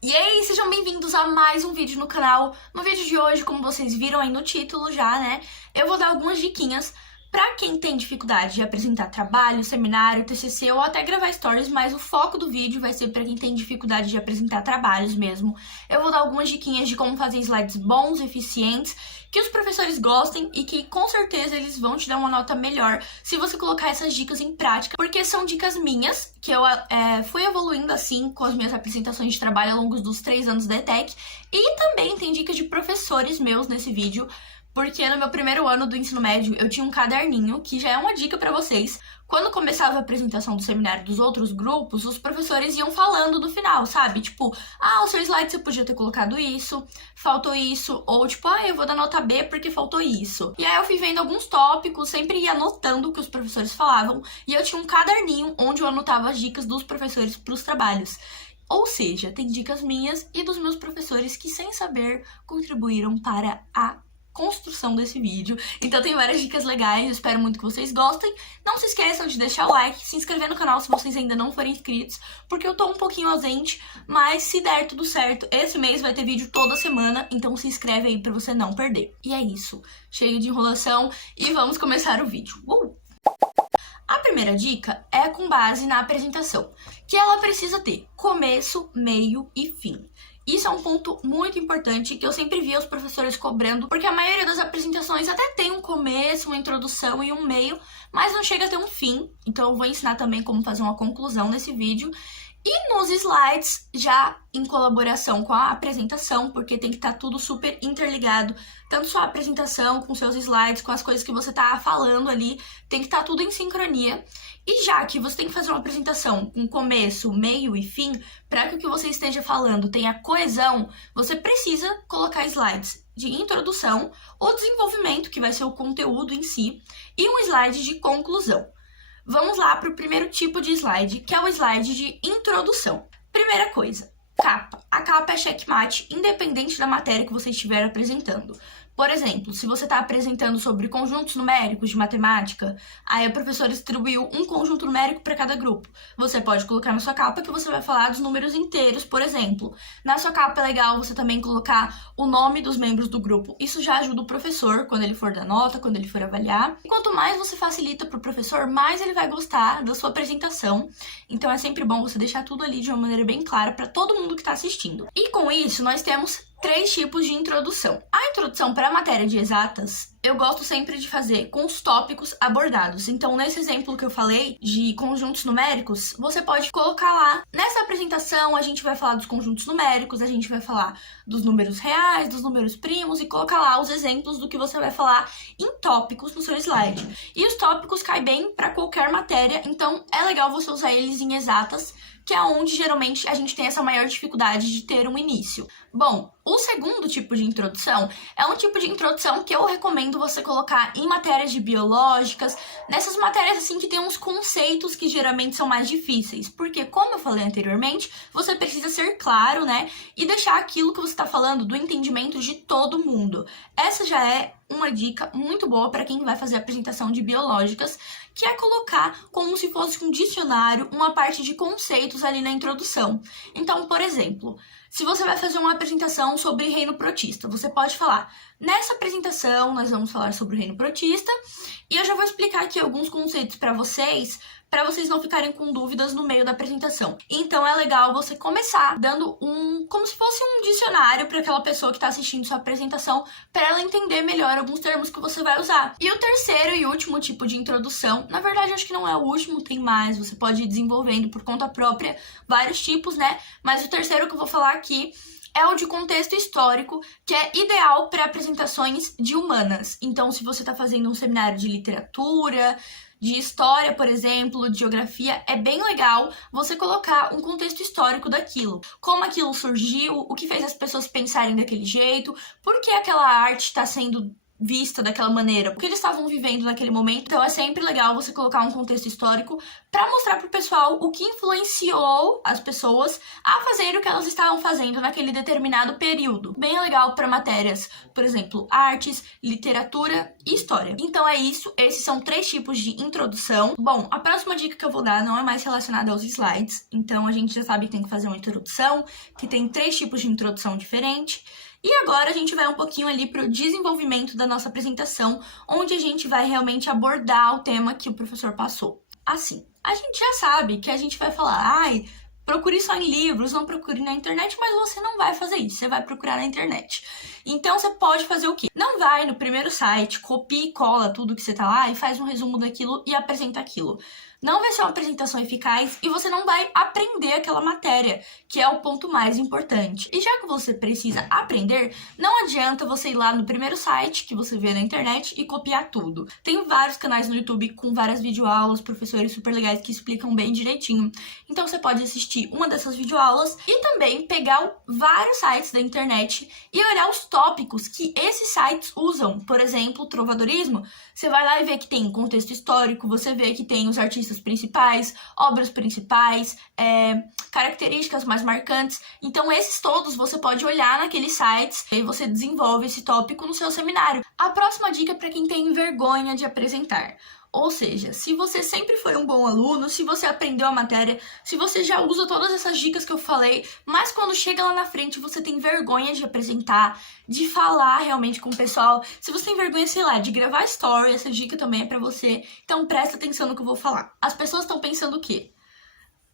E aí, sejam bem-vindos a mais um vídeo no canal. No vídeo de hoje, como vocês viram aí no título já, né, eu vou dar algumas diquinhas pra quem tem dificuldade de apresentar trabalho, seminário, TCC ou até gravar stories, mas o foco do vídeo vai ser pra quem tem dificuldade de apresentar trabalhos mesmo. Eu vou dar algumas diquinhas de como fazer slides bons, eficientes, que os professores gostem e que com certeza eles vão te dar uma nota melhor se você colocar essas dicas em prática, porque são dicas minhas, que eu fui evoluindo assim com as minhas apresentações de trabalho ao longo dos 3 anos da ETEC, e também tem dicas de professores meus nesse vídeo, porque no meu primeiro ano do ensino médio eu tinha um caderninho, que já é uma dica pra vocês. Quando começava a apresentação do seminário dos outros grupos, os professores iam falando no final, sabe? Tipo, o seu slide você podia ter colocado isso, faltou isso, ou tipo, eu vou dar nota B porque faltou isso. E aí eu fui vendo alguns tópicos, sempre ia anotando o que os professores falavam, e eu tinha um caderninho onde eu anotava as dicas dos professores pros trabalhos. Ou seja, tem dicas minhas e dos meus professores que, sem saber, contribuíram para a construção desse vídeo. Então tem várias dicas legais, eu espero muito que vocês gostem. Não se esqueçam de deixar o like, se inscrever no canal se vocês ainda não forem inscritos, porque eu tô um pouquinho ausente, mas se der tudo certo, esse mês vai ter vídeo toda semana, então se inscreve aí pra você não perder. E é isso, cheio de enrolação, e vamos começar o vídeo. A primeira dica é com base na apresentação, que ela precisa ter começo, meio e fim. Isso é um ponto muito importante que eu sempre via os professores cobrando, porque a maioria das apresentações até tem um começo, uma introdução e um meio, mas não chega a ter um fim. Então eu vou ensinar também como fazer uma conclusão nesse vídeo. E nos slides, já em colaboração com a apresentação, porque tem que estar tudo super interligado, tanto sua apresentação com seus slides, com as coisas que você tá falando ali, tem que estar tudo em sincronia. E já que você tem que fazer uma apresentação com começo, meio e fim, para que o que você esteja falando tenha coesão, você precisa colocar slides de introdução, o desenvolvimento, que vai ser o conteúdo em si, e um slide de conclusão. Vamos lá para o primeiro tipo de slide, que é o slide de introdução. Primeira coisa, capa. A capa é checkmate, independente da matéria que você estiver apresentando. Por exemplo, se você está apresentando sobre conjuntos numéricos de matemática, aí a professora distribuiu um conjunto numérico para cada grupo. Você pode colocar na sua capa que você vai falar dos números inteiros, por exemplo. Na sua capa é legal você também colocar o nome dos membros do grupo. Isso já ajuda o professor quando ele for dar nota, quando ele for avaliar. E quanto mais você facilita para o professor, mais ele vai gostar da sua apresentação. Então é sempre bom você deixar tudo ali de uma maneira bem clara para todo mundo que está assistindo. E com isso, nós temos 3 tipos de introdução. A introdução para a matéria de exatas, eu gosto sempre de fazer com os tópicos abordados. Então, nesse exemplo que eu falei de conjuntos numéricos, você pode colocar lá, nessa apresentação a gente vai falar dos conjuntos numéricos, a gente vai falar dos números reais, dos números primos, e colocar lá os exemplos do que você vai falar em tópicos no seu slide. E os tópicos caem bem para qualquer matéria, então é legal você usar eles em exatas, que é onde geralmente a gente tem essa maior dificuldade de ter um início. Bom, o segundo tipo de introdução é um tipo de introdução que eu recomendo você colocar em matérias de biológicas, nessas matérias assim que tem uns conceitos que geralmente são mais difíceis, porque como eu falei anteriormente, você precisa ser claro, né, e deixar aquilo que você está falando do entendimento de todo mundo. Essa já é uma dica muito boa para quem vai fazer a apresentação de biológicas, que é colocar como se fosse um dicionário, uma parte de conceitos ali na introdução. Então, por exemplo, se você vai fazer uma apresentação sobre reino protista, você pode falar: nessa apresentação nós vamos falar sobre o reino protista, e eu já vou explicar aqui alguns conceitos para vocês não ficarem com dúvidas no meio da apresentação. Então é legal você começar dando como se fosse um dicionário para aquela pessoa que está assistindo sua apresentação, para ela entender melhor alguns termos que você vai usar. E o terceiro e último tipo de introdução, na verdade acho que não é o último, tem mais, você pode ir desenvolvendo por conta própria vários tipos, né? Mas o terceiro que eu vou falar aqui é o de contexto histórico, que é ideal para apresentações de humanas. Então, se você está fazendo um seminário de literatura, de história, por exemplo, de geografia, é bem legal você colocar um contexto histórico daquilo. Como aquilo surgiu, o que fez as pessoas pensarem daquele jeito, por que aquela arte está sendo vista daquela maneira, o que eles estavam vivendo naquele momento. Então é sempre legal você colocar um contexto histórico para mostrar pro pessoal o que influenciou as pessoas a fazer o que elas estavam fazendo naquele determinado período. Bem legal para matérias, por exemplo, artes, literatura e história. Então é isso, esses são 3 tipos de introdução. Bom, a próxima dica que eu vou dar não é mais relacionada aos slides, então a gente já sabe que tem que fazer uma introdução, que tem 3 tipos de introdução diferentes. E agora a gente vai um pouquinho ali para o desenvolvimento da nossa apresentação, onde a gente vai realmente abordar o tema que o professor passou. Assim, a gente já sabe que a gente vai falar, procure só em livros, não procure na internet, mas você não vai fazer isso, você vai procurar na internet. Então você pode fazer o quê? Não vai no primeiro site, copia e cola tudo que você tá lá e faz um resumo daquilo e apresenta aquilo. Não vai ser uma apresentação eficaz e você não vai aprender aquela matéria, que é o ponto mais importante. E já que você precisa aprender, não adianta você ir lá no primeiro site que você vê na internet e copiar tudo. Tem vários canais no YouTube com várias videoaulas, professores super legais que explicam bem direitinho. Então você pode assistir uma dessas videoaulas e também pegar vários sites da internet e olhar os tópicos que esses sites usam. Por exemplo, trovadorismo, você vai lá e vê que tem contexto histórico, você vê que tem os artistas principais, obras principais, características mais marcantes. Então esses todos você pode olhar naqueles sites e você desenvolve esse tópico no seu seminário. A próxima dica é para quem tem vergonha de apresentar. Ou seja, se você sempre foi um bom aluno, se você aprendeu a matéria, se você já usa todas essas dicas que eu falei, mas quando chega lá na frente você tem vergonha de apresentar, de falar realmente com o pessoal, se você tem vergonha, sei lá, de gravar story, essa dica também é pra você, então presta atenção no que eu vou falar. As pessoas estão pensando o quê?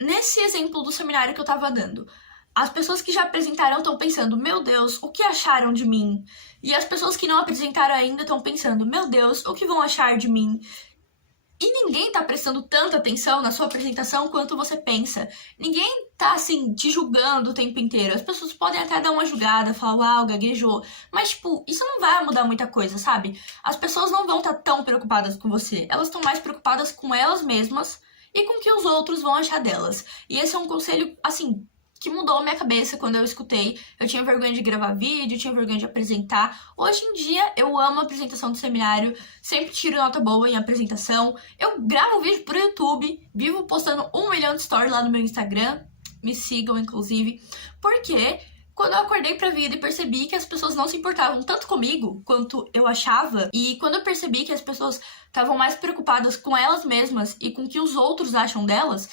Nesse exemplo do seminário que eu tava dando, as pessoas que já apresentaram estão pensando, meu Deus, o que acharam de mim? E as pessoas que não apresentaram ainda estão pensando, meu Deus, o que vão achar de mim? E ninguém tá prestando tanta atenção na sua apresentação quanto você pensa. Ninguém tá, assim, te julgando o tempo inteiro. As pessoas podem até dar uma julgada, falar, uau, gaguejou. Mas, tipo, isso não vai mudar muita coisa, sabe? As pessoas não vão estar tão preocupadas com você. Elas estão mais preocupadas com elas mesmas e com o que os outros vão achar delas. E esse é um conselho, assim, que mudou a minha cabeça quando eu escutei. Eu tinha vergonha de gravar vídeo, tinha vergonha de apresentar. Hoje em dia, eu amo a apresentação do seminário, sempre tiro nota boa em apresentação. Eu gravo vídeo pro YouTube, vivo postando 1 milhão de stories lá no meu Instagram. Me sigam, inclusive. Porque quando eu acordei pra vida e percebi que as pessoas não se importavam tanto comigo quanto eu achava, e quando eu percebi que as pessoas estavam mais preocupadas com elas mesmas e com o que os outros acham delas,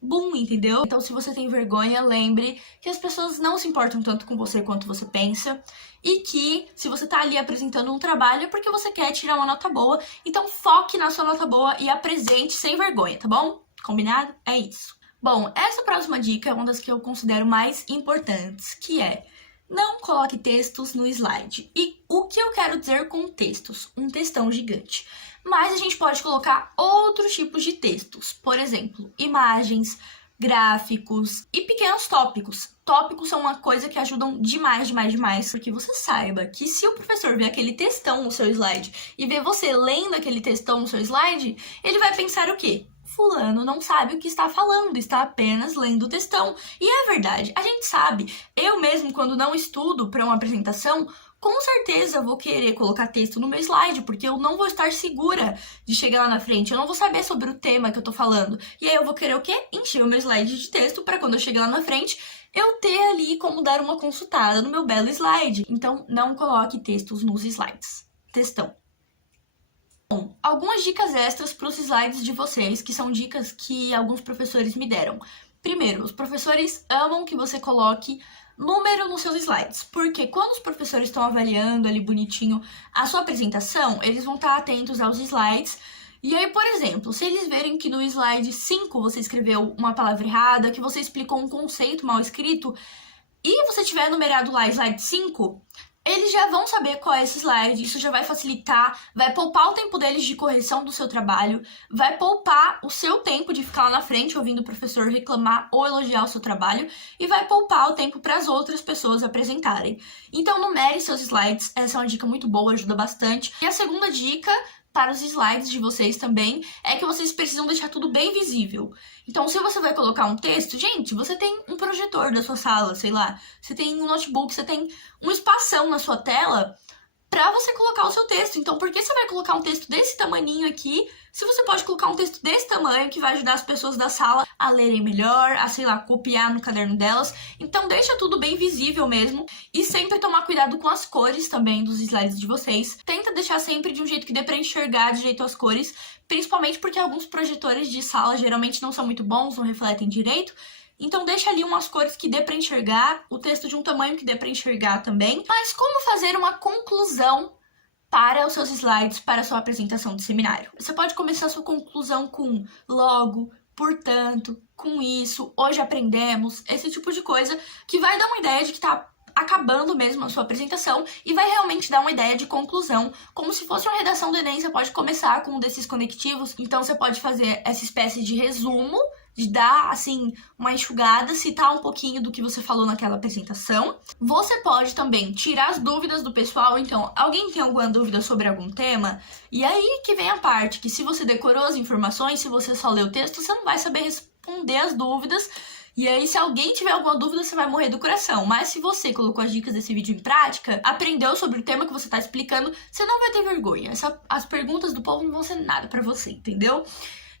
boom, entendeu? Então, se você tem vergonha, lembre que as pessoas não se importam tanto com você quanto você pensa e que se você tá ali apresentando um trabalho é porque você quer tirar uma nota boa, então foque na sua nota boa e apresente sem vergonha, tá bom? Combinado? É isso. Bom, essa próxima dica é uma das que eu considero mais importantes, que é não coloque textos no slide. E o que eu quero dizer com textos? Um textão gigante. Mas a gente pode colocar outros tipos de textos. Por exemplo, imagens, gráficos e pequenos tópicos. Tópicos são uma coisa que ajudam demais, demais, demais. Porque você saiba que se o professor ver aquele textão no seu slide e ver você lendo aquele textão no seu slide, ele vai pensar o quê? Fulano não sabe o que está falando, está apenas lendo o textão. E é verdade, a gente sabe. Eu mesmo, quando não estudo para uma apresentação, com certeza eu vou querer colocar texto no meu slide, porque eu não vou estar segura de chegar lá na frente, eu não vou saber sobre o tema que eu tô falando. E aí eu vou querer o quê? Encher o meu slide de texto para quando eu chegar lá na frente, eu ter ali como dar uma consultada no meu belo slide. Então, não coloque textos nos slides. Textão. Bom, algumas dicas extras para os slides de vocês, que são dicas que alguns professores me deram. Primeiro, os professores amam que você coloque número nos seus slides, porque quando os professores estão avaliando ali bonitinho a sua apresentação, eles vão estar atentos aos slides. E aí, por exemplo, se eles verem que no slide 5 você escreveu uma palavra errada, que você explicou um conceito mal escrito, e você tiver numerado lá slide 5, eles já vão saber qual é esse slide, isso já vai facilitar, vai poupar o tempo deles de correção do seu trabalho, vai poupar o seu tempo de ficar lá na frente ouvindo o professor reclamar ou elogiar o seu trabalho, e vai poupar o tempo para as outras pessoas apresentarem. Então, numere seus slides, essa é uma dica muito boa, ajuda bastante. E a segunda dica para os slides de vocês também é que vocês precisam deixar tudo bem visível. Então, se você vai colocar um texto, gente, você tem um projetor da sua sala, sei lá, você tem um notebook, você tem um espação na sua tela, pra você colocar o seu texto. Então, por que você vai colocar um texto desse tamaninho aqui, se você pode colocar um texto desse tamanho que vai ajudar as pessoas da sala a lerem melhor, a, sei lá, copiar no caderno delas? Então, deixa tudo bem visível mesmo. E sempre tomar cuidado com as cores também dos slides de vocês. Tenta deixar sempre de um jeito que dê pra enxergar de jeito as cores, principalmente porque alguns projetores de sala geralmente não são muito bons, não refletem direito. Então deixa ali umas cores que dê pra enxergar, o texto de um tamanho que dê pra enxergar também. Mas como fazer uma conclusão para os seus slides, para a sua apresentação de seminário? Você pode começar a sua conclusão com logo, portanto, com isso, hoje aprendemos, esse tipo de coisa que vai dar uma ideia de que tá acabando mesmo a sua apresentação e vai realmente dar uma ideia de conclusão, como se fosse uma redação do Enem. Você pode começar com um desses conectivos, então você pode fazer essa espécie de resumo, de dar, assim, uma enxugada, citar um pouquinho do que você falou naquela apresentação. Você pode também tirar as dúvidas do pessoal. Então, alguém tem alguma dúvida sobre algum tema? E aí que vem a parte que, se você decorou as informações, se você só leu o texto, você não vai saber responder as dúvidas. E aí, se alguém tiver alguma dúvida, você vai morrer do coração. Mas se você colocou as dicas desse vídeo em prática, aprendeu sobre o tema que você está explicando, você não vai ter vergonha. As perguntas do povo não vão ser nada pra você, entendeu?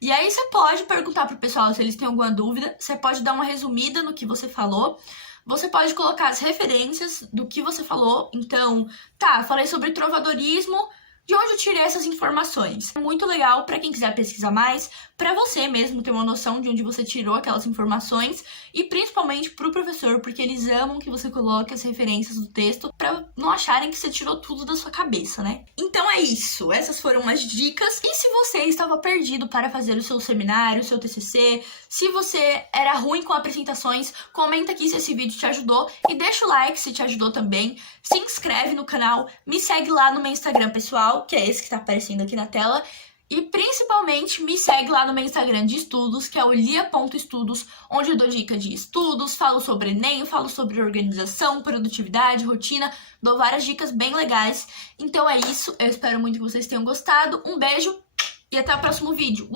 E aí você pode perguntar pro pessoal se eles têm alguma dúvida, você pode dar uma resumida no que você falou, você pode colocar as referências do que você falou. Então, tá, falei sobre trovadorismo, de onde eu tirei essas informações? É muito legal para quem quiser pesquisar mais, para você mesmo ter uma noção de onde você tirou aquelas informações e principalmente pro professor, porque eles amam que você coloque as referências do texto para não acharem que você tirou tudo da sua cabeça, né? Então é isso, essas foram as dicas. E se você estava perdido para fazer o seu seminário, o seu TCC, se você era ruim com apresentações, comenta aqui se esse vídeo te ajudou e deixa o like se te ajudou também. Se inscreve no canal, me segue lá no meu Instagram pessoal, que é esse que tá aparecendo aqui na tela. E principalmente me segue lá no meu Instagram de estudos, que é o lia.estudos, onde eu dou dica de estudos, falo sobre Enem, falo sobre organização, produtividade, rotina, dou várias dicas bem legais. Então é isso, eu espero muito que vocês tenham gostado. Um beijo e até o próximo vídeo.